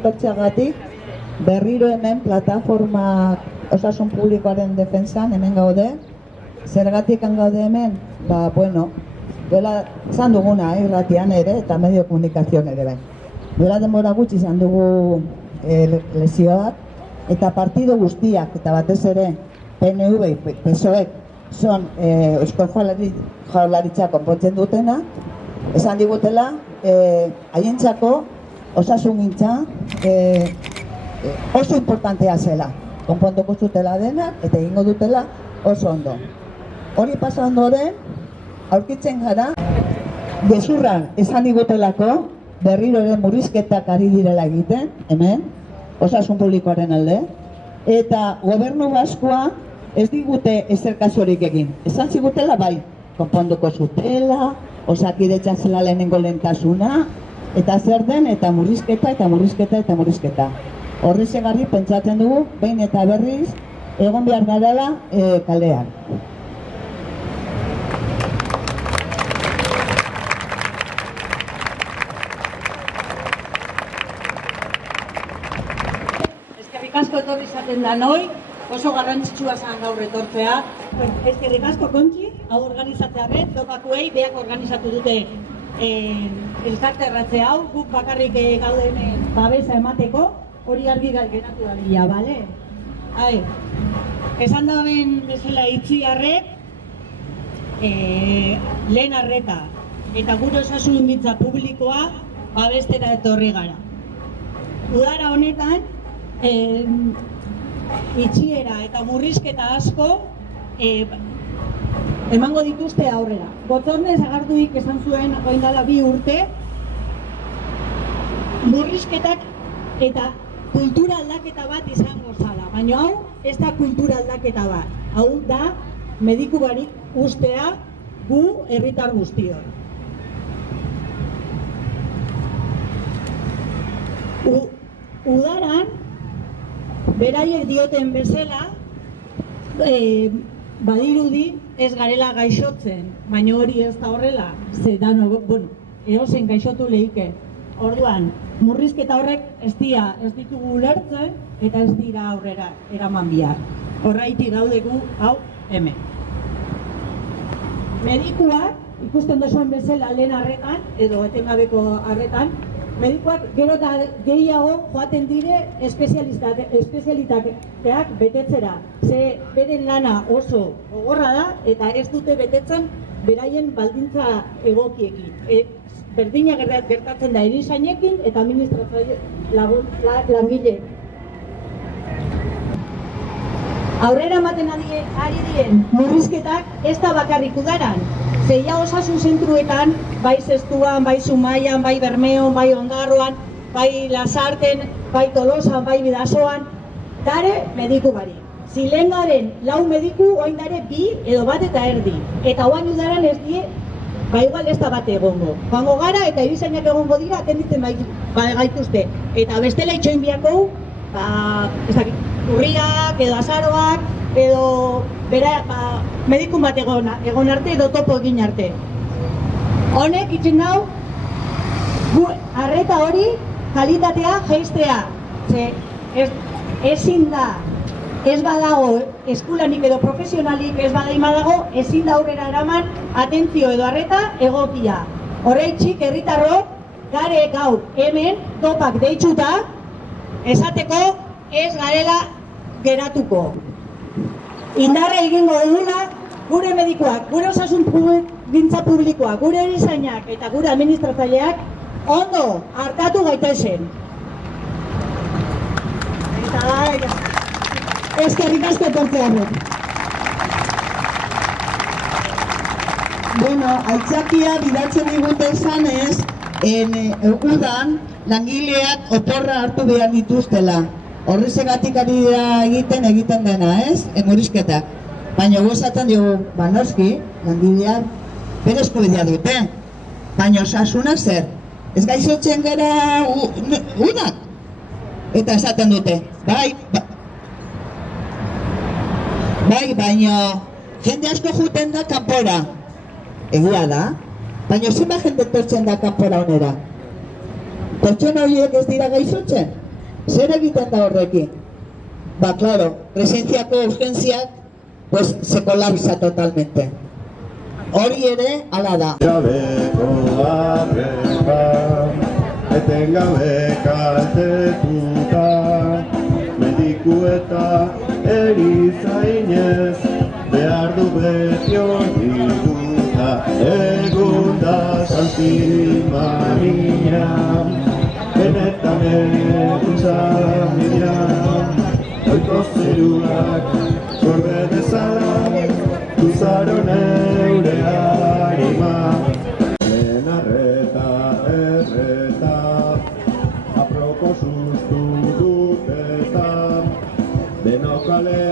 Pertsagatik berriro hemen plataforma osasun publikoaren defentsan hemen gaude. Zergatik gaude hemen? Duela izan duguna irratian ere eta medio komunikazioan ere bai. Duela denbora gutxi izan dugu lesioak eta partido guztiak eta batez ere PNV, PSOEk son Eusko Jaurlaritza konpontzen dutena, esan digutela haientzako osasungintza oso importantea zela. Konpontuko zutela denak eta egingo dutela oso ondo. Hori pasa ondoren, aurkitzen gara, gezurra esan digutelako, berriro ere murrizketak ari direla egiten, hemen, osasun publikoaren alde, eta gobernu baskoa ez digute ezer kasurik egin. Esan zigutela bai, konponduko zutela, Osakidetza zela lehenengo lehentasuna, eta zer den, eta murrizketa, eta murrizketa, eta murrizketa. Horrezegarri pentsatzen dugu, behin eta berriz, egon behar garela kalean. Eskerrik asko etorri izaten da noi, oso garrantzitsua zen gaur etortzea. Eskerrik asko Kontxi, hau organizatzearen, topakuei beak organizatu dute elkarte erratze hau, guk bakarrik gauden babesa emateko, hori argi geratu da bila, bale? Esan da ben bezala itziarrek, lehen arreta eta gure osasungintza publikoa babestera etorri gara. Udara honetan, itxiera eta murrizketa asko emango dituzte aurrera. Gotzornez Agarduik esan zuen oraindela 2 urte, murrizketak eta kultura aldaketa bat izango zala. Baina hau ez da kultura aldaketa bat. Hau da mediku barik ustea gu herritar guztiok. Udaran, beraiek dioten bezala, badirudi ez garela gaixotzen, baina hori ez da horrela, edozein gaixotu lehike. Orduan, murrizketa horrek ez ditugu ulertzen eta ez dira aurrera eraman behar. Horraitik gaudegu hau hemen. Medikuak, ikusten duzuen bezala lehen arretan, edo etengabeko arretan, medikuak gero eta gehiago joaten dire espezialitateak betetzera. Ze beren lana oso gogorra da eta ez dute betetzen beraien baldintza egokiekin. Berdina gertatzen da erizainekin eta administratzaile langile. Aurrera ematen ari diren murrizketak ez da bakarrik Udaran. Zeia osasun zentruetan, bai Zestuan, bai Zumaian, bai Bermeon, bai Ondarroan, bai Lasarten, bai Tolosan, bai Bidasoan, dare mediku bari. Zilengaren 4 mediku, oain dare 2 edo 1 eta erdi. Eta oain Udaran ez die, igual ez da bate egongo. Joango gara eta erizainak egongo dira, atenditzen gaituzte. Eta bestela itxoin biako, urriak edo azaroak, edo medikun bat egon arte edo topo egin arte. Honek itxen nau, arreta hori kalitatea jeistea. Ezin da, ez badago eskulanik edo profesionalik ez badago, ezin da aurrera eraman atentzio edo arreta egokia. Horreitxik herritarrok gare gaur hemen topak deitzuta esateko ez garela geratuko. Indarra egingo duguna gure medikuak, gure osasun gintza publikoak, gure erizainak eta gure administratzaileak ondo hartatu gaitezen. Eskerrik asko etortzeagatik. Bueno, aitzakia bidatzen digute esanez, udan langileak oporra hartu behar dituztela. Horrezegatik ari da egiten dena, ez? Murrizketak. Baina gu esaten dugu, noski, langileak bere eskubidea dute. Baina osasuna zer? Ez gaixotzen gara udak? Eta esaten dute, bai, baina jende asko juten da kanpora. Egia da, baina zenba jende tortzen da kanpora onera. Pertsona horiek ez dira gaixotzen? Zer egiten da horrekin? Claro, presentziako urgentziak, pues, se colapsa totalmente. Hori ere, ala da. Gabeko arreka, etengabe kaltetuta, mediku eta erizainez, behar du beti horrituta, egun da santimania, benetan egutzan dira, oiko zeruak, sorbe dezala, Luzaro neure harima, lehen erreta, aproko sustu duteta, denok kale